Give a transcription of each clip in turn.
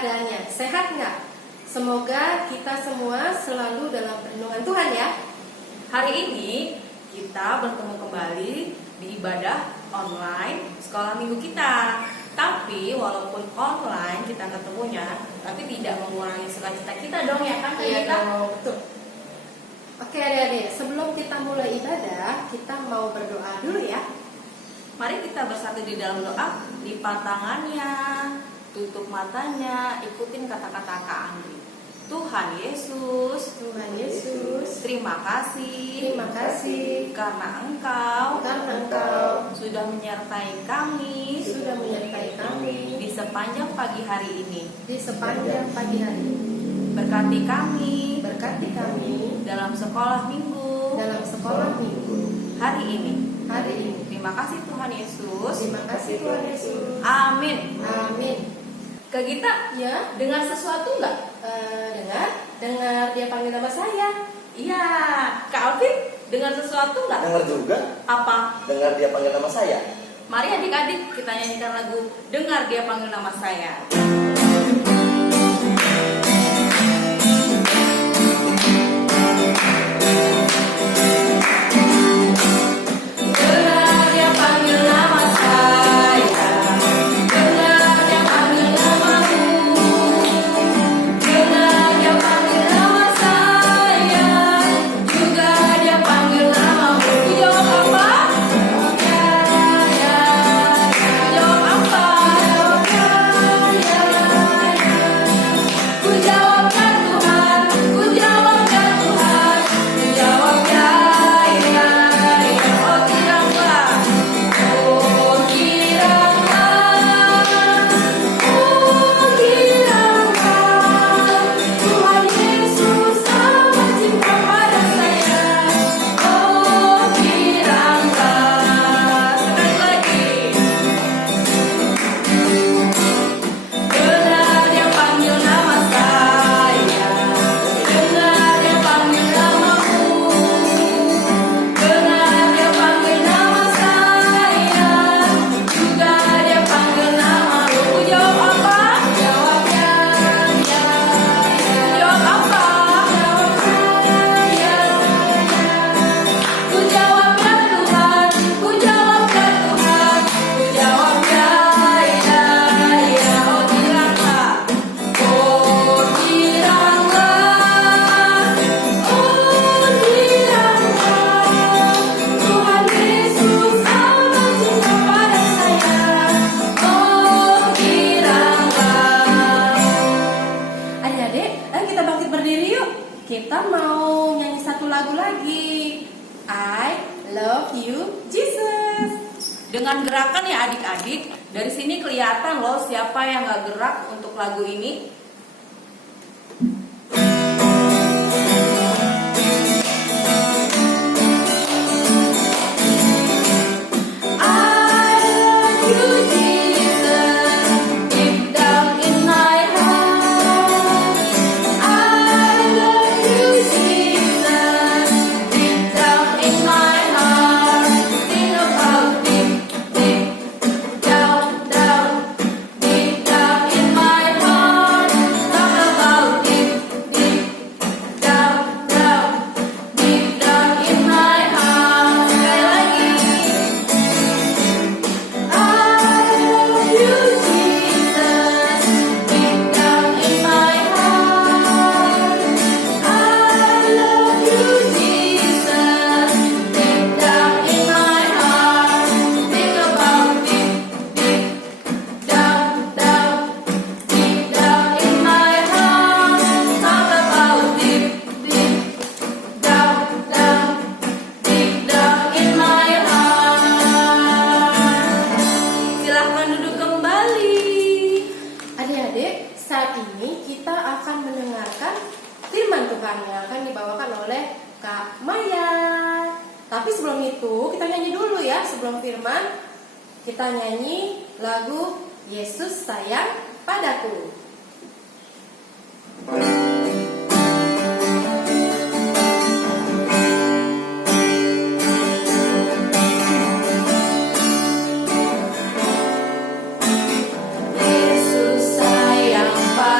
keadaannya? Sehat nggak? Semoga kita semua selalu dalam perlindungan Tuhan ya. Hari ini kita bertemu kembali di ibadah online sekolah minggu kita. Tapi walaupun online kita ketemunya, tapi tidak mengurangi sukacita kita dong ya kan? Iya dong, betul. Oke adik-adik, sebelum kita mulai ibadah, kita mau berdoa dulu ya. Mari kita bersatu di dalam doa. Lipat tangannya, tutup matanya, ikutin kata-kata Kak Andri. Tuhan Yesus, terima kasih karena Engkau sudah menyertai kami di sepanjang pagi hari ini. Berkati kami dalam sekolah minggu hari ini. Terima kasih Tuhan Yesus. Amin. Kak Gita, Ya, dengar sesuatu nggak? dengar dia panggil nama saya. Iya. Kak Alvin, dengar sesuatu nggak? Dengar juga. Apa? Dengar dia panggil nama saya. Mari adik-adik kita nyanyikan lagu Dengar Dia Panggil Nama Saya. Kita mau nyanyi satu lagu lagi. I love you Jesus. Dengan gerakan ya adik-adik. Dari sini kelihatan loh siapa yang gak gerak untuk lagu ini. Saat ini kita akan mendengarkan firman Tuhan yang akan dibawakan oleh Kak Maya. Tapi sebelum itu kita nyanyi dulu ya. Sebelum firman kita nyanyi lagu Yesus Sayang Padaku. Yesus sayang padaku.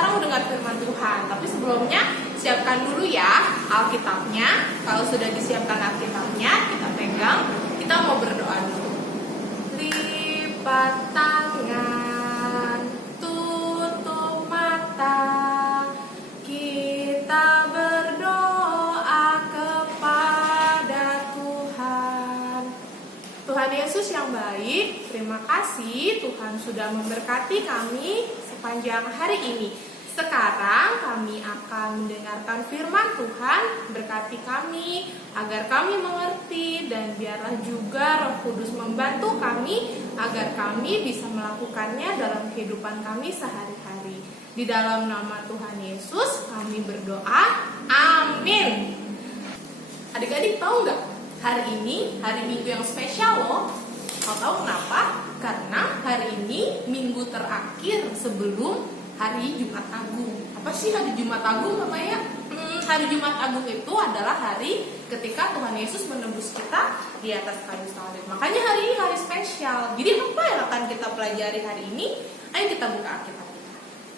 sekarang mau dengar firman Tuhan. Tapi sebelumnya siapkan dulu ya Alkitabnya. Kalau sudah disiapkan Alkitabnya, kita pegang. Kita mau berdoa dulu. Lipat tangan, tutup mata. Kita berdoa kepada Tuhan. Tuhan Yesus yang baik, terima kasih Tuhan sudah memberkati kami sepanjang hari ini. Sekarang kami akan mendengarkan firman Tuhan. Berkati kami agar kami mengerti, dan biarlah juga Roh Kudus membantu kami agar kami bisa melakukannya dalam kehidupan kami sehari-hari. Di dalam nama Tuhan Yesus kami berdoa, amin. Adik-adik tahu nggak, hari ini hari Minggu yang spesial loh. Kau tahu kenapa? Karena hari ini minggu terakhir sebelum hari Jumat Agung. Apa sih hari Jumat Agung namanya? Hari Jumat Agung itu adalah hari ketika Tuhan Yesus menebus kita di atas kayu salib. Makanya hari ini hari spesial. Jadi apa yang akan kita pelajari hari ini? Ayo kita buka Alkitab kita.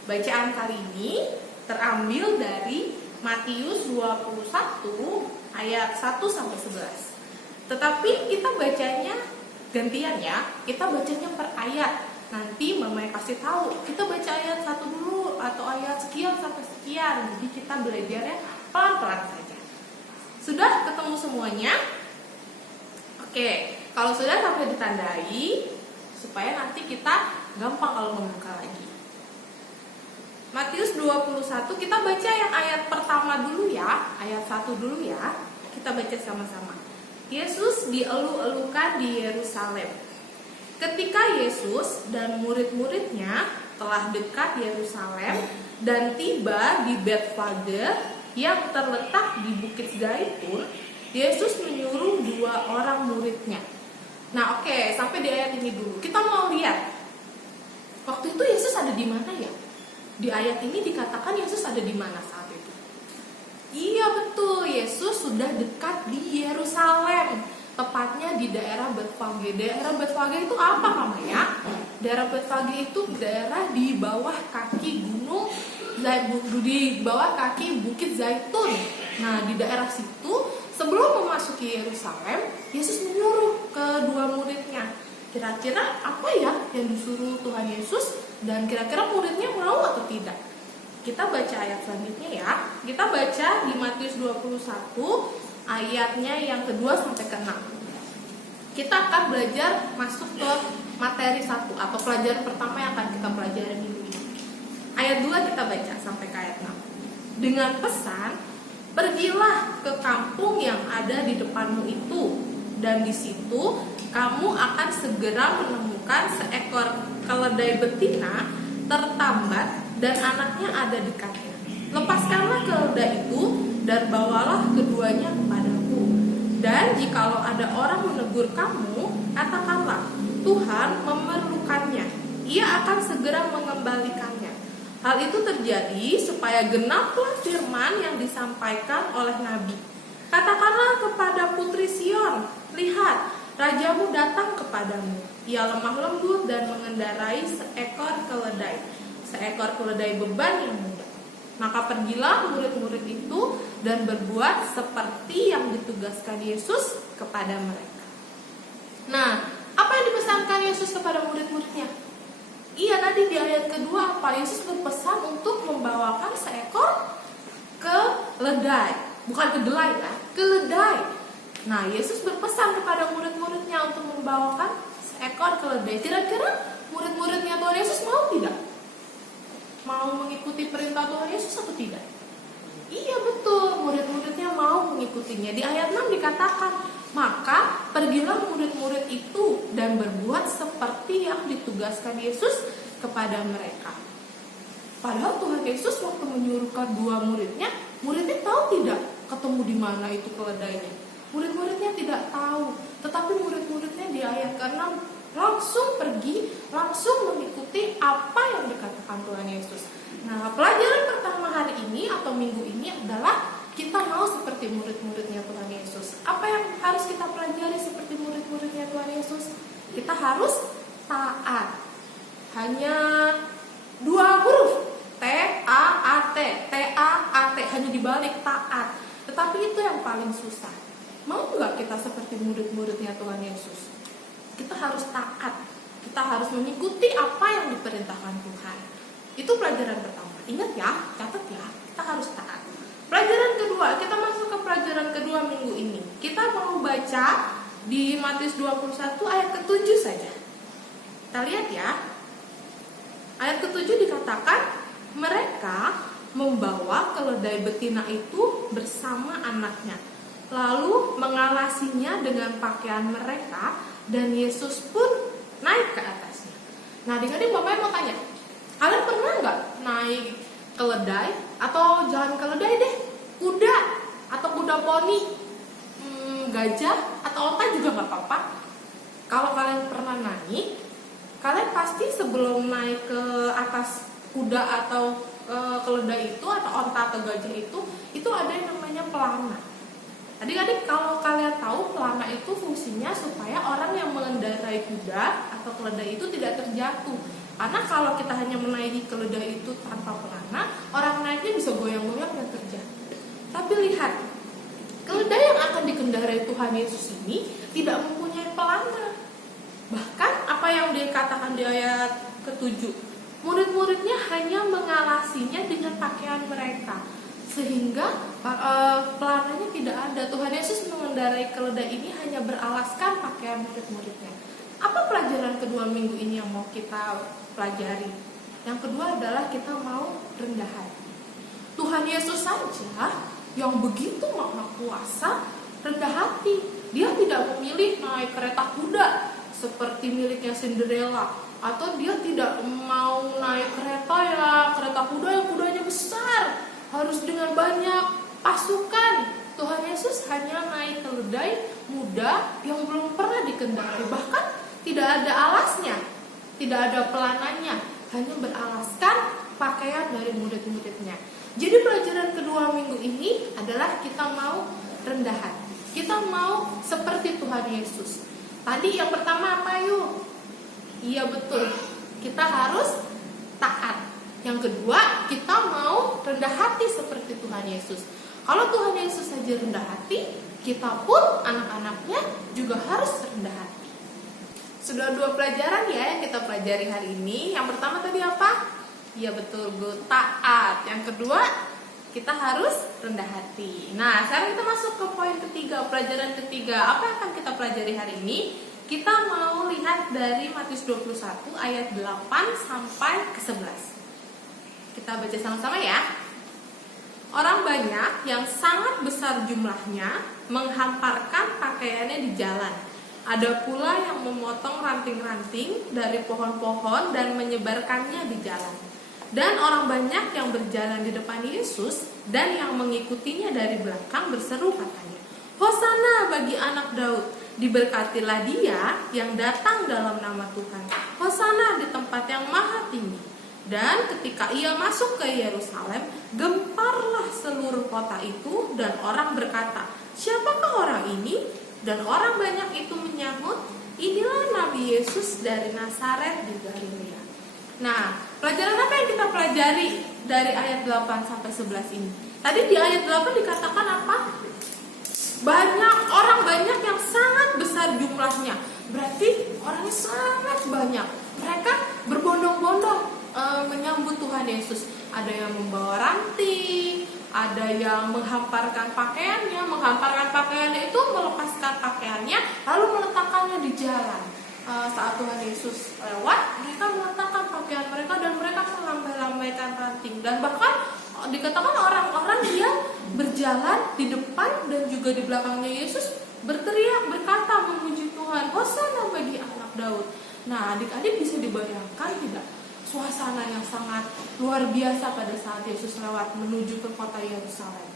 Bacaan kali ini terambil dari Matius 21 ayat 1 sampai 11. Tetapi kita bacanya gantian ya. Kita bacanya per ayat. Nanti Mama yang kasih tahu, kita baca ayat 1 dulu atau ayat sekian sampai sekian. Jadi kita belajarnya pelan-pelan saja. Sudah ketemu semuanya? Oke, kalau sudah sampai ditandai supaya nanti kita gampang kalau membuka lagi. Matius 21 kita baca yang ayat pertama dulu ya, ayat 1 dulu ya. Kita baca sama-sama. Yesus dielu-elukan di Yerusalem. Ketika Yesus dan murid-muridnya telah dekat Yerusalem dan tiba di Betfage yang terletak di Bukit Zaitun, Yesus menyuruh 2 orang muridnya. Nah, oke, sampai di ayat ini dulu. Kita mau lihat waktu itu Yesus ada di mana ya? Di ayat ini dikatakan Yesus ada di mana saat itu? Iya betul, Yesus sudah dekat di Yerusalem. Tepatnya di daerah Betfage. Daerah Betfage itu apa namanya? Daerah Betfage itu daerah di bawah kaki gunung, di bawah kaki Bukit Zaitun. Nah, di daerah situ sebelum memasuki Yerusalem, Yesus menyuruh kedua muridnya. Kira-kira apa ya yang disuruh Tuhan Yesus, dan kira-kira muridnya mau atau tidak? Kita baca ayat selanjutnya ya. Kita baca di Matius 21 ayatnya yang kedua sampai ke-6. Kita akan belajar masuk ke materi 1 atau pelajaran pertama yang akan kita pelajari minggu ini. Ayat 2 kita baca sampai ke ayat 6. Dengan pesan, pergilah ke kampung yang ada di depanmu itu, dan di situ kamu akan segera menemukan seekor keledai betina tertambat dan anaknya ada dekatnya. Lepaskanlah keledai itu dan bawalah keduanya kepadaku. Dan jikalau ada orang menegur kamu, katakanlah, Tuhan memerlukannya. Ia akan segera mengembalikannya. Hal itu terjadi supaya genaplah firman yang disampaikan oleh Nabi. Katakanlah kepada putri Sion, lihat, rajamu datang kepadamu. Ia lemah lembut dan mengendarai seekor keledai beban yang mudah. Maka pergilah murid-murid itu dan berbuat seperti yang ditugaskan Yesus kepada mereka. Nah, apa yang dipesankan Yesus kepada murid-muridnya? Iya, tadi di ayat kedua apa? Yesus berpesan untuk membawakan seekor keledai. Bukan kedelai ya, keledai. Nah, Yesus berpesan kepada murid-muridnya untuk membawakan seekor keledai. Kira-kira murid-muridnya Tuhan Yesus mau tidak? Mau mengikuti perintah Tuhan Yesus atau tidak? Iya betul, murid-muridnya mau mengikutinya. Di ayat 6 dikatakan, maka pergilah murid-murid itu dan berbuat seperti yang ditugaskan Yesus kepada mereka. Padahal Tuhan Yesus waktu menyuruhkan 2 muridnya tahu tidak ketemu di mana itu keledainya? Murid-muridnya tidak tahu, tetapi murid-muridnya di ayat ke-6 langsung pergi, langsung mengikuti apa yang dikatakan Tuhan Yesus. Nah, pelajaran pertama hari ini atau minggu ini adalah kita mau seperti murid-muridnya Tuhan Yesus. Apa yang harus kita pelajari seperti murid-muridnya Tuhan Yesus? Kita harus taat. Hanya 2 huruf, T-A paling susah. Mau nggak kita seperti murid-muridnya Tuhan Yesus? Kita harus taat, kita harus mengikuti apa yang diperintahkan Tuhan. Itu pelajaran pertama. Ingat ya, catat ya, kita harus taat. Pelajaran kedua, kita masuk ke pelajaran kedua minggu ini. Kita mau baca di Matius 21 ayat ke-7 saja. Kita lihat ya. Ayat ke-7 dikatakan, mereka membawa keledai betina itu bersama anaknya, lalu mengalasinya dengan pakaian mereka, dan Yesus pun naik ke atasnya. Nah, adik-adik Bapak mau tanya, kalian pernah nggak naik keledai, atau jangan keledai deh, kuda atau kuda poni, gajah atau onta juga nggak apa-apa. Kalau kalian pernah naik, kalian pasti sebelum naik ke atas kuda atau keledai itu atau onta atau gajah itu ada yang namanya pelana. Adik-adik, kalau kalian tahu, pelana itu fungsinya supaya orang yang mengendarai kuda atau keledai itu tidak terjatuh. Karena kalau kita hanya menaiki keledai itu tanpa pelana, orang naiknya bisa goyang-goyang dan terjatuh. Tapi lihat, keledai yang akan dikendarai Tuhan Yesus ini tidak mempunyai pelana. Bahkan apa yang dikatakan di ayat ke-7, murid-muridnya hanya mengalasinya dengan pakaian mereka, sehingga pelananya tidak ada. Tuhan Yesus mengendarai keledai ini hanya beralaskan pakaian murid-muridnya. Apa pelajaran kedua minggu ini yang mau kita pelajari? Yang kedua adalah kita mau rendah hati. Tuhan Yesus saja yang begitu maha kuasa rendah hati. Dia tidak memilih naik kereta kuda seperti miliknya Cinderella, atau dia tidak mau naik kereta kuda yang kudanya besar, harus dengan banyak pasukan. Tuhan Yesus hanya naik keledai muda yang belum pernah dikendarai, bahkan tidak ada alasnya, tidak ada pelananya, hanya beralaskan pakaian dari murid-muridnya. Jadi pelajaran kedua minggu ini adalah kita mau rendah hati, kita mau seperti Tuhan Yesus. Tadi yang pertama apa yuk? Iya betul, kita harus taat. Yang kedua, kita mau rendah hati seperti Tuhan Yesus. Kalau Tuhan Yesus saja rendah hati, kita pun anak-anaknya juga harus rendah hati. Sudah 2 pelajaran ya yang kita pelajari hari ini. Yang pertama tadi apa? Iya betul, taat. Yang kedua, kita harus rendah hati. Nah, sekarang kita masuk ke poin ketiga, pelajaran ketiga. Apa yang akan kita pelajari hari ini? Kita mau lihat dari Matius 21 ayat 8 sampai ke 11. Kita baca sama-sama ya. Orang banyak yang sangat besar jumlahnya menghamparkan pakaiannya di jalan. Ada pula yang memotong ranting-ranting dari pohon-pohon dan menyebarkannya di jalan. Dan orang banyak yang berjalan di depan Yesus dan yang mengikutinya dari belakang berseru katanya, Hosana bagi anak Daud, diberkatilah dia yang datang dalam nama Tuhan. Hosana di tempat yang maha tinggi. Dan ketika ia masuk ke Yerusalem, gemparlah seluruh kota itu dan orang berkata, siapakah orang ini? Dan orang banyak itu menyahut, inilah Nabi Yesus dari Nazaret di Galilea. Nah, pelajaran apa yang kita pelajari dari ayat 8 sampai 11 ini? Tadi di ayat 8 dikatakan apa? Orang banyak yang sangat besar jumlahnya. Berarti orangnya sangat banyak. Mereka berbondong-bondong menyambut Tuhan Yesus. Ada yang membawa ranting, ada yang menghamparkan pakaiannya. Menghamparkan pakaiannya itu melepaskan pakaiannya lalu meletakkannya di jalan. Saat Tuhan Yesus lewat, mereka meletakkan pakaian mereka dan mereka melambai-lambaikan ranting. Dan bahkan dikatakan orang-orang yang berjalan di depan dan juga di belakangnya Yesus berteriak, berkata memuji Tuhan, Hosana bagi anak Daud. Nah, adik-adik bisa dibayangkan tidak? Suasana yang sangat luar biasa pada saat Yesus lewat menuju ke kota Yerusalem.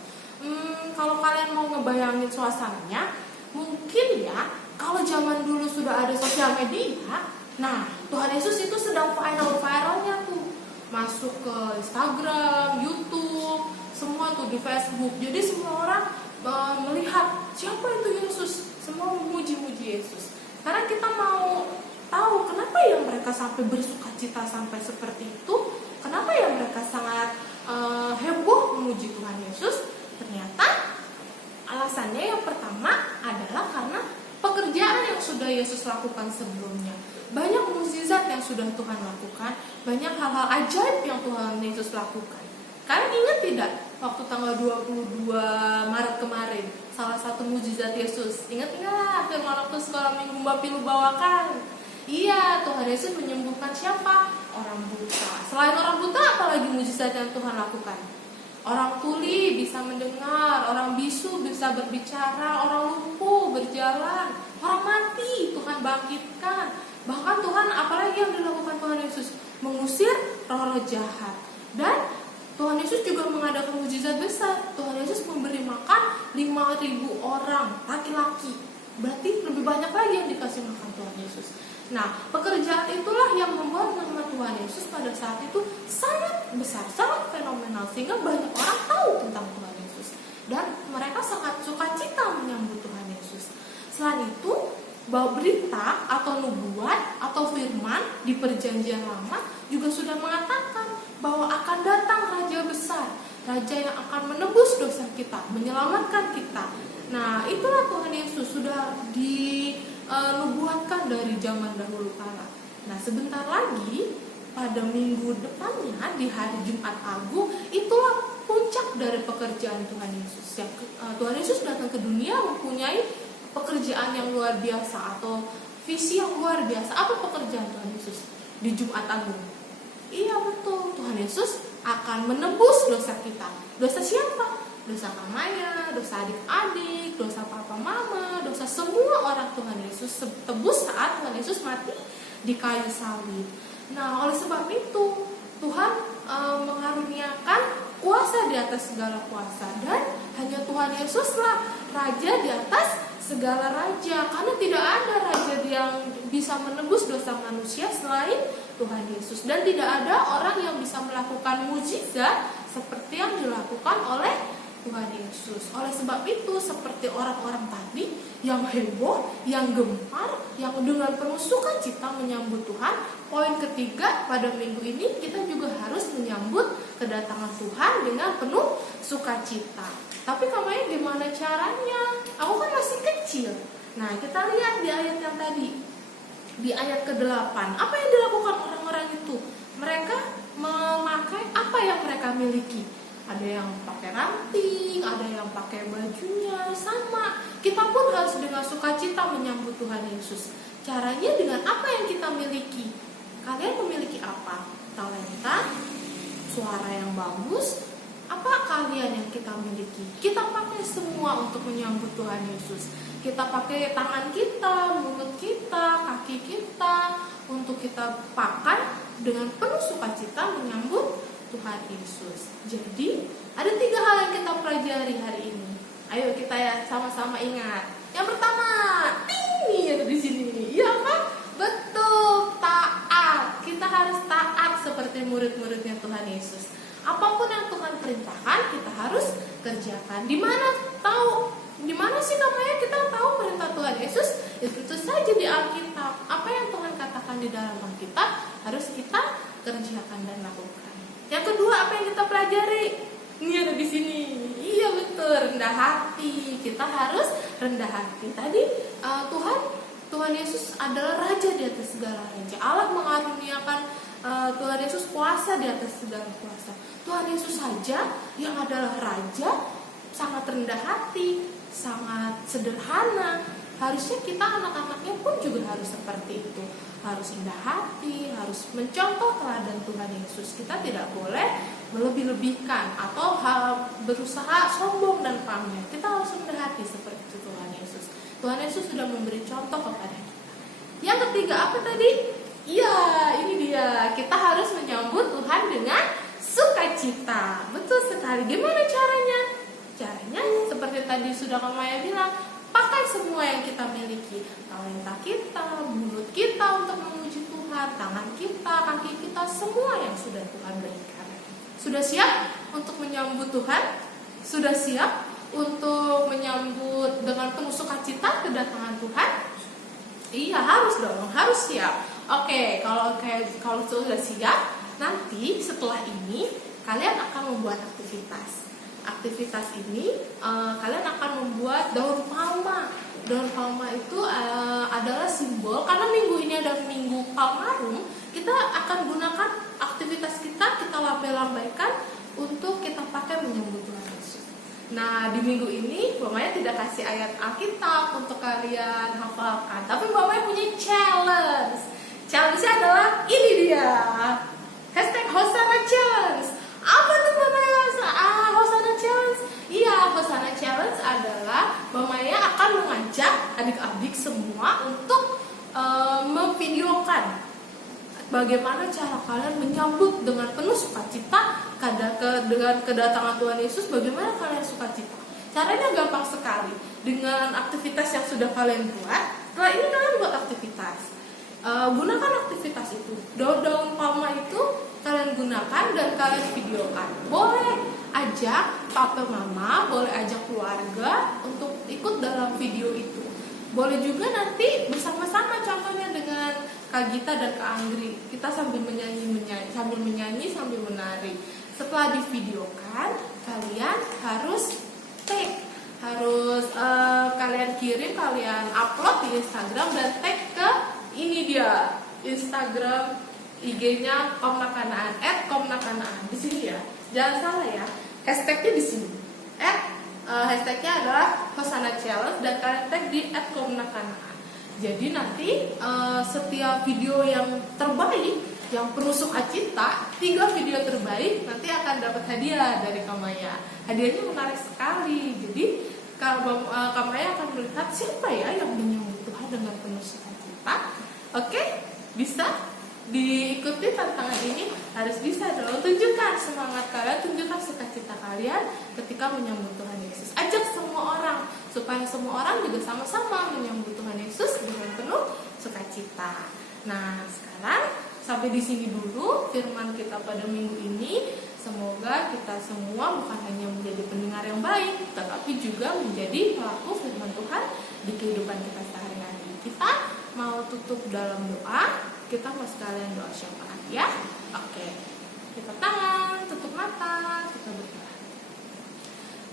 Kalau kalian mau ngebayangin suasananya, mungkin ya, kalau zaman dulu sudah ada sosial media, nah Tuhan Yesus itu sedang viral-viralnya tuh, masuk ke Instagram, YouTube, semua tuh di Facebook. Jadi semua orang melihat siapa itu Yesus, semua memuji-muji Yesus. Sekarang kita mau tahu kenapa ya mereka sampai bersukacita sampai seperti itu, kenapa ya mereka sangat heboh memuji Tuhan Yesus. Ternyata alasannya Yesus lakukan sebelumnya. Banyak mukjizat yang sudah Tuhan lakukan, banyak hal-hal ajaib yang Tuhan Yesus lakukan. Kalian ingat tidak waktu tanggal 22 Maret kemarin, salah satu mukjizat Yesus? Ingat nggak firman waktu sekolah minggu Mbak Pilu bawakan? Iya, Tuhan Yesus menyembuhkan siapa? Orang buta. Selain orang buta, apalagi mukjizat yang Tuhan lakukan? Orang tuli bisa mendengar, orang bisu bisa berbicara, orang lumpuh berjalan, orang mati Tuhan bangkitkan. Bahkan Tuhan, apalagi yang dilakukan Tuhan Yesus? Mengusir roh-roh jahat. Dan Tuhan Yesus juga mengadakan mukjizat besar. Tuhan Yesus memberi makan 5.000 orang laki-laki. Berarti lebih banyak lagi yang dikasih makan Tuhan Yesus. Nah, pekerjaan itulah yang membuat nama Tuhan Yesus pada saat itu sangat besar, sangat fenomenal, sehingga banyak orang tahu tentang Tuhan Yesus dan mereka sangat sukacita menyambut Tuhan Yesus. Selain itu, bahwa berita atau nubuat atau firman di perjanjian lama juga sudah mengatakan bahwa akan datang raja besar, raja yang akan menebus dosa kita, menyelamatkan kita. Nah, itulah Tuhan Yesus sudah dinubuatkan dari zaman dahulu kala. Nah, sebentar lagi pada minggu depannya di hari Jumat Agung, itulah puncak dari pekerjaan Tuhan Yesus. Tuhan Yesus datang ke dunia mempunyai pekerjaan yang luar biasa atau visi yang luar biasa. Apa pekerjaan Tuhan Yesus di Jumat Agung? Iya betul, Tuhan Yesus akan menebus dosa kita. Dosa siapa? Dosa Kamaya, dosa adik-adik, dosa papa mama, dosa semua orang Tuhan Yesus tebus saat Tuhan Yesus mati di kayu salib. Nah, oleh sebab itu Tuhan mengaruniakan kuasa di atas segala kuasa, dan hanya Tuhan Yesuslah raja di atas segala raja, karena tidak ada raja yang bisa menebus dosa manusia selain Tuhan Yesus, dan tidak ada orang yang bisa melakukan mukjizat seperti yang dilakukan oleh Tuhan Yesus. Oleh sebab itu, seperti orang-orang tadi yang heboh, yang gempar, yang dengan penuh sukacita menyambut Tuhan, poin ketiga pada minggu ini kita juga harus menyambut kedatangan Tuhan dengan penuh sukacita. Tapi Kamaya gimana caranya? Aku kan masih kecil. Nah, kita lihat di ayat yang tadi, di ayat ke-8, apa yang dilakukan orang-orang itu? Mereka memakai apa yang mereka miliki. Ada yang pakai ranting, ada yang pakai bajunya, sama. Kita pun harus dengan sukacita menyambut Tuhan Yesus. Caranya dengan apa yang kita miliki. Kalian memiliki apa? Talenta, suara yang bagus, apa kalian yang kita miliki? Kita pakai semua untuk menyambut Tuhan Yesus. Kita pakai tangan kita, mulut kita, kaki kita, untuk kita pakai dengan penuh sukacita menyambut Tuhan Yesus. Jadi ada 3 hal yang kita pelajari hari ini. Ayo kita ya sama-sama ingat. Yang pertama, ini ada di sini. Iya kan? Betul, taat. Kita harus taat seperti murid-muridnya Tuhan Yesus. Apapun yang Tuhan perintahkan, kita harus kerjakan. Di mana sih Kamaya kita tahu perintah Tuhan Yesus? Itu saja di Alkitab. Apa yang Tuhan katakan di dalam Alkitab harus kita kerjakan dan lakukan. Yang kedua, apa yang kita pelajari? Ini ada di sini. Iya betul, rendah hati. Kita harus rendah hati. Tadi Tuhan Yesus adalah raja di atas segala raja. Allah mengaruniakan Tuhan Yesus kuasa di atas segala kuasa. Tuhan Yesus saja yang adalah raja sangat rendah hati, sangat sederhana. Harusnya kita anak-anaknya pun juga harus seperti itu. Harus rendah hati, harus mencontoh teladan Tuhan Yesus. Kita tidak boleh melebih-lebihkan atau berusaha sombong dan pamer. Kita harus rendah hati seperti itu Tuhan Yesus. Tuhan Yesus sudah memberi contoh kepada kita. Yang ketiga apa tadi? Iya, ini dia. Kita harus menyambut Tuhan dengan sukacita. Betul sekali. Gimana caranya? Caranya seperti tadi sudah Kamaya bilang, pakai semua yang kita miliki. Talenta kita, mulut kita untuk memuji Tuhan, tangan kita, kaki kita, semua yang sudah Tuhan berikan. Sudah siap untuk menyambut Tuhan? Sudah siap untuk menyambut dengan penuh sukacita kedatangan Tuhan? Iya, harus dong, harus siap. Oke, kalau sudah siap, nanti setelah ini kalian akan membuat aktivitas. aktivitas ini kalian akan membuat daun palma. Daun palma itu adalah simbol, karena minggu ini ada minggu palmarum, kita akan gunakan aktivitas kita lambai-lambaikan untuk kita pakai menyambut Tuhan Yesus. Nah, di minggu ini Mbak Maya tidak kasih ayat Alkitab untuk kalian hafalkan, tapi Mbak Maya punya challenge. Challenge-nya adalah ini dia, hashtag Hosanna Challenge. Apa tuh Mbak Maya? Hosanna Challenge? Iya, Hosanna Challenge adalah Mbak Maya akan mengajak adik-adik semua untuk memvideokan bagaimana cara kalian menyambut dengan penuh sukacita dengan kedatangan Tuhan Yesus. Bagaimana kalian sukacita? Caranya gampang sekali, dengan aktivitas yang sudah kalian buat. Setelah ini kalian buat aktivitas, gunakan aktivitas itu. Daun-daun palma itu kalian gunakan dan kalian videokan. Boleh ajak papa mama, boleh ajak keluarga untuk ikut dalam video itu. Boleh juga nanti bersama-sama, contohnya dengan Kak Gita dan Kak Anggri, kita sambil menyanyi sambil menari. Setelah divideokan, kalian harus tag, kalian kirim, kalian upload di Instagram dan tag ke ini dia Instagram IG-nya Komnakanaan @komnakanaan. Di sini ya, jangan salah ya, hashtagnya di sini. Hashtagnya adalah Hosanna Challenge dan kalian tag di @komnakanaan. Jadi nanti setiap video yang terbaik, yang penuh sukacita, 3 video terbaik nanti akan dapat hadiah dari Kamaya. Hadiahnya menarik sekali. Jadi Kamaya akan melihat siapa ya yang menyambut Tuhan dengan penuh sukacita. Oke, bisa diikuti tantangan ini, harus bisa dong. Tunjukkan semangat kalian, tunjukkan sukacita kalian ketika menyambut Tuhan Yesus. Ajak semua orang supaya semua orang juga sama-sama menyambut Tuhan Yesus dengan penuh sukacita. Nah, sekarang sampai di sini dulu firman kita pada minggu ini. Semoga kita semua bukan hanya menjadi pendengar yang baik, tetapi juga menjadi pelaku firman Tuhan di kehidupan kita sehari-hari. Kita mau tutup dalam doa. Kita mau sekalian doa syafaat ya. Oke, kita tangan, tutup mata, kita berdoa.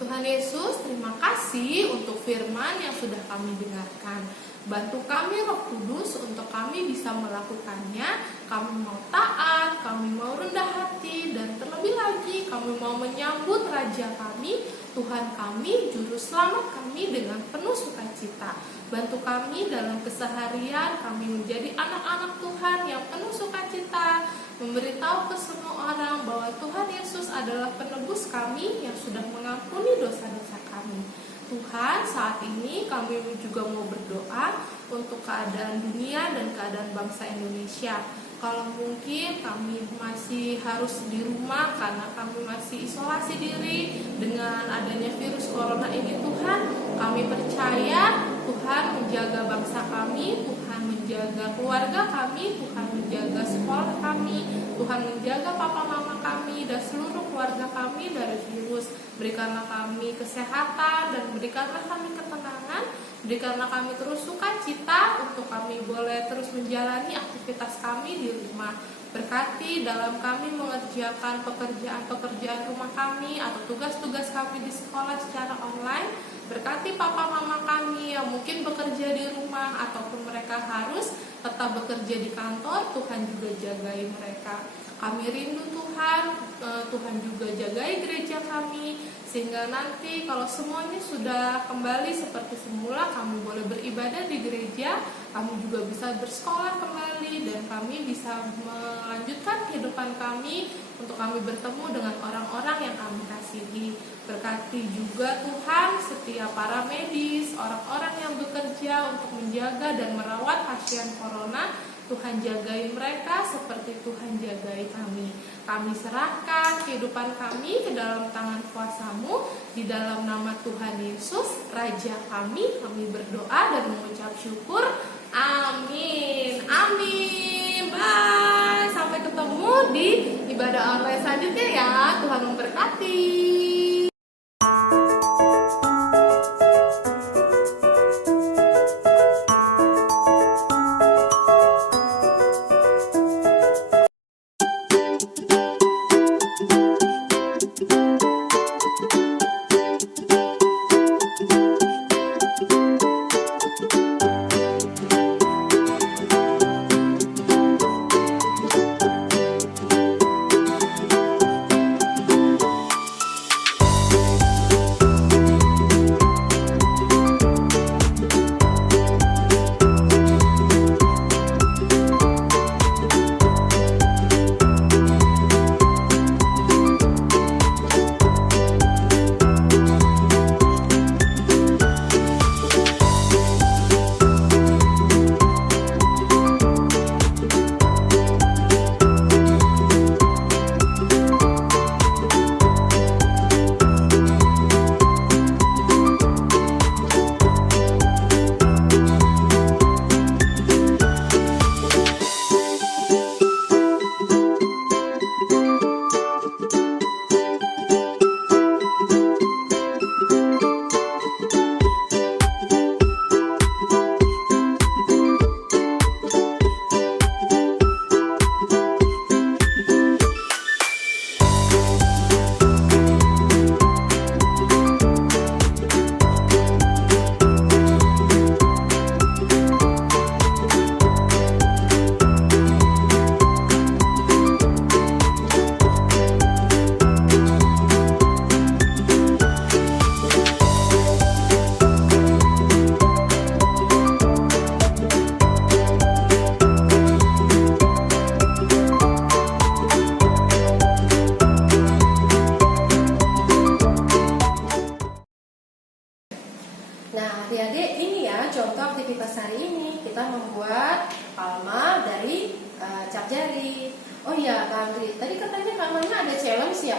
Tuhan Yesus, terima kasih untuk firman yang sudah kami dengarkan. Bantu kami Roh Kudus untuk kami bisa melakukannya. Kami mau taat, kami mau rendah hati, dan terlebih lagi kami mau menyambut Raja kami, Tuhan kami, Juru Selamat kami dengan penuh sukacita. Bantu kami dalam keseharian kami menjadi anak-anak Tuhan yang penuh sukacita, memberitahu ke semua orang bahwa Tuhan Yesus adalah penebus kami yang sudah mengampuni dosa-dosa kami. Tuhan, saat ini kami juga mau berdoa untuk keadaan dunia dan keadaan bangsa Indonesia. Kalau mungkin kami masih harus di rumah karena kami masih isolasi diri dengan adanya virus corona ini, Tuhan, kami percaya Tuhan menjaga bangsa kami, Tuhan menjaga keluarga kami, Tuhan menjaga sekolah kami, Tuhan menjaga papa mama kami dan seluruh keluarga kami dari virus. Berikanlah kami kesehatan dan berikanlah kami ketenangan, berikanlah kami terus sukacita untuk kami boleh terus menjalani aktivitas kami di rumah. Berkati dalam kami mengerjakan pekerjaan-pekerjaan rumah kami atau tugas-tugas kami di sekolah secara online. Berkati papa mama kami yang mungkin bekerja di rumah ataupun mereka harus tetap bekerja di kantor. Tuhan juga jagai mereka. Kami rindu Tuhan, Tuhan juga jagai gereja kami, sehingga nanti kalau semuanya sudah kembali seperti semula, kami boleh beribadah di gereja, kami juga bisa bersekolah kembali, dan kami bisa melanjutkan kehidupan kami untuk kami bertemu dengan orang-orang yang kami kasihi. Berkati juga Tuhan setiap para medis, orang-orang yang bekerja untuk menjaga dan merawat pasien corona. Tuhan jagai mereka seperti Tuhan jagai kami. Kami serahkan kehidupan kami ke dalam tangan kuasa-Mu. Di dalam nama Tuhan Yesus, Raja kami berdoa dan mengucap syukur. Amin. Amin. Bye. Sampai ketemu di ibadah online selanjutnya ya. Tuhan memberkati. Oh iya Kak Andri, tadi katanya Kak Maya ada challenge ya?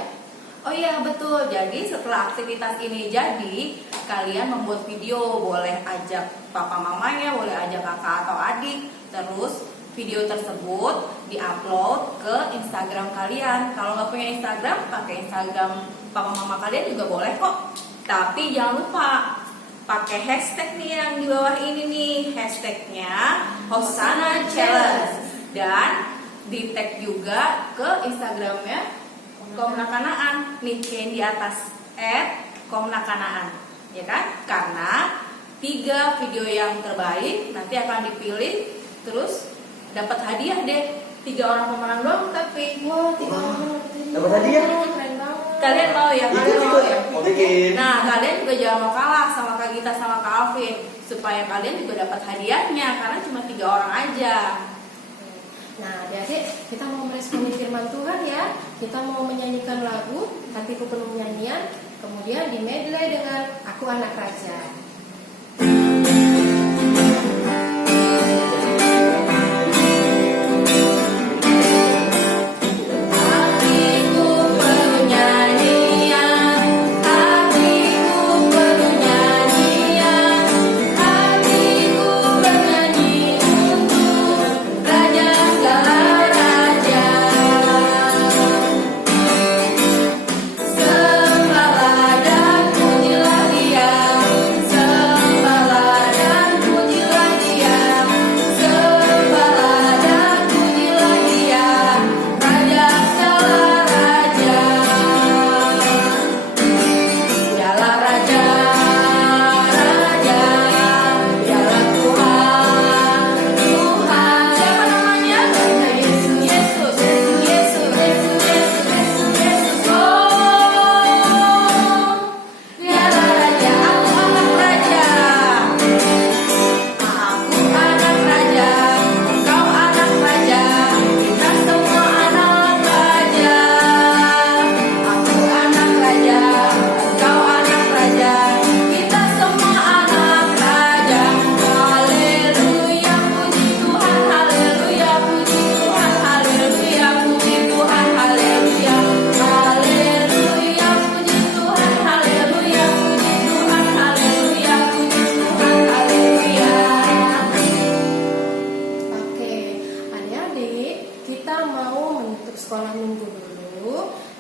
Oh iya betul, jadi setelah aktivitas ini jadi, kalian membuat video, boleh ajak papa mamanya, boleh ajak kakak atau adik. Terus video tersebut diupload ke Instagram kalian. Kalau nggak punya Instagram, pakai Instagram papa mama kalian juga boleh kok. Tapi jangan lupa pakai hashtag nih yang di bawah ini nih, hashtagnya Hosana Challenge, dan di tag juga ke Instagramnya Komnakanaan nih, kayak di atas @komnakanaan, ya kan? Karena 3 video yang terbaik nanti akan dipilih, terus dapat hadiah deh. 3 orang pemenang doang tapi. Wah, tiga orang. Dapat hadiah? Keren banget. Kalian mau ya? Kalian mau ya? Mau bikin. Nah, kalian juga jangan mau kalah sama Kak Gita sama Kak Alvin, supaya kalian juga dapat hadiahnya, karena cuma 3 orang aja. Nah, adik-adik, kita mau meresponi firman Tuhan ya. Kita mau menyanyikan lagu Hatiku Penuh Nyanyian, kemudian di medley dengan Aku Anak Raja.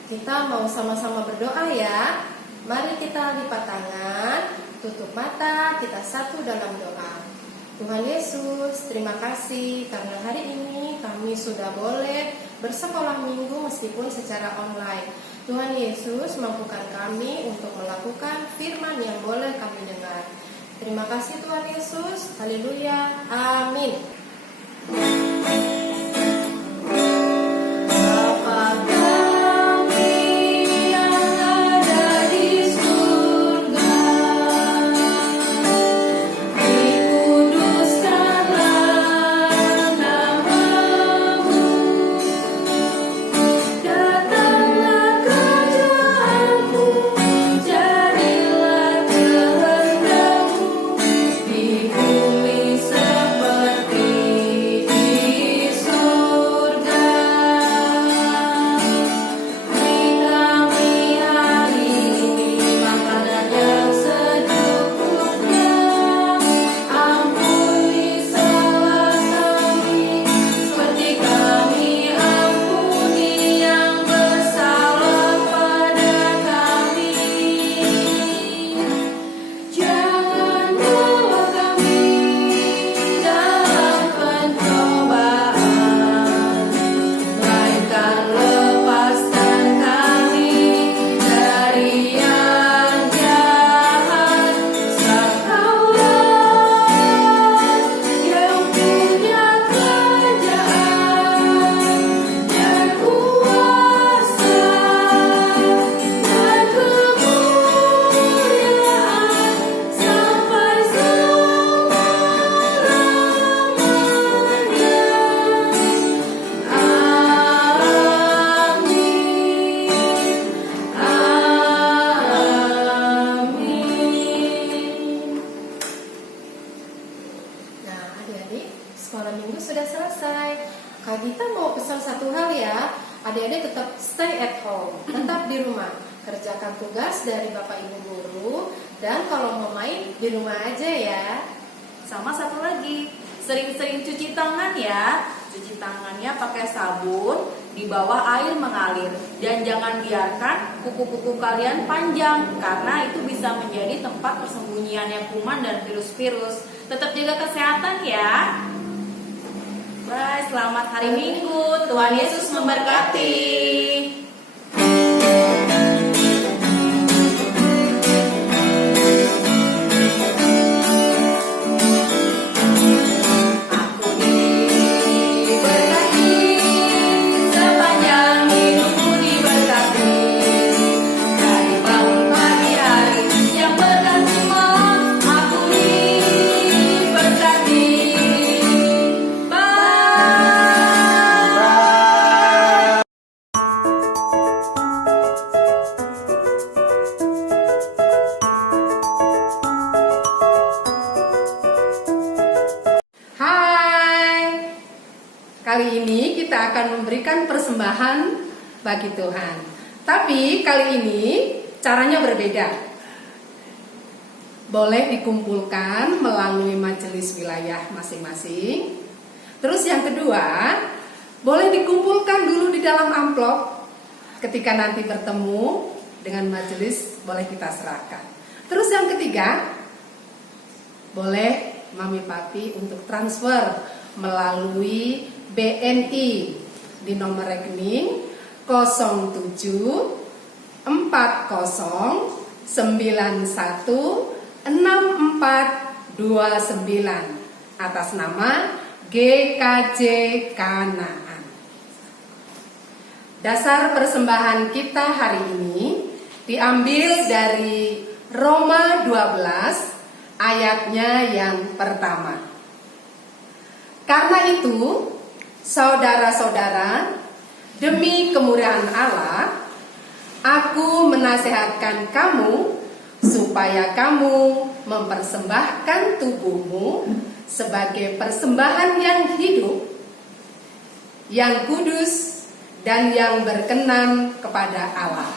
Kita mau sama-sama berdoa ya. Mari kita lipat tangan, tutup mata, kita satu dalam doa. Tuhan Yesus, terima kasih karena hari ini kami sudah boleh bersekolah minggu meskipun secara online. Tuhan Yesus, mampukan kami untuk melakukan firman yang boleh kami dengar. Terima kasih Tuhan Yesus. Haleluya. Amin. Di bumi seperti pesan satu hal ya, adik-adik tetap stay at home, tetap di rumah, kerjakan tugas dari Bapak Ibu guru, dan kalau mau main di rumah aja ya. Sama satu lagi, sering-sering cuci tangan ya. Cuci tangannya pakai sabun di bawah air mengalir, dan jangan biarkan kuku-kuku kalian panjang karena itu bisa menjadi tempat persembunyiannya kuman dan virus-virus. Tetap jaga kesehatan ya. Bye, selamat hari Minggu. Tuhan Yesus memberkati. Aku diberkati, sepanjang hidupku diberkati. Dari bangun pagi hari yang berganti malam, aku diberkati. Bye. Hai, kali ini kita akan memberikan persembahan bagi Tuhan. Tapi kali ini caranya berbeda. Boleh dikumpulkan melalui majelis wilayah masing-masing. Terus yang kedua, boleh dikumpulkan dulu di dalam amplop. Ketika nanti bertemu dengan majelis, boleh kita serahkan. Terus yang ketiga, boleh Mami Papi untuk transfer melalui BNI di nomor rekening 07 40 91 6429 atas nama GKJ Kanaan. Dasar persembahan kita hari ini diambil dari Roma 12 ayatnya yang pertama. Karena itu, saudara-saudara, demi kemurahan Allah, aku menasihatkan kamu supaya kamu mempersembahkan tubuhmu sebagai persembahan yang hidup, yang kudus, dan yang berkenan kepada Allah.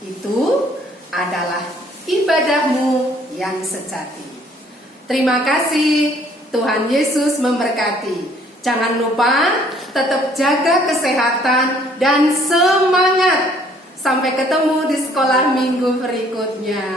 Itu adalah ibadahmu yang sejati. Terima kasih, Tuhan Yesus memberkati. Jangan lupa tetap jaga kesehatan dan semangat. Sampai ketemu di sekolah minggu berikutnya.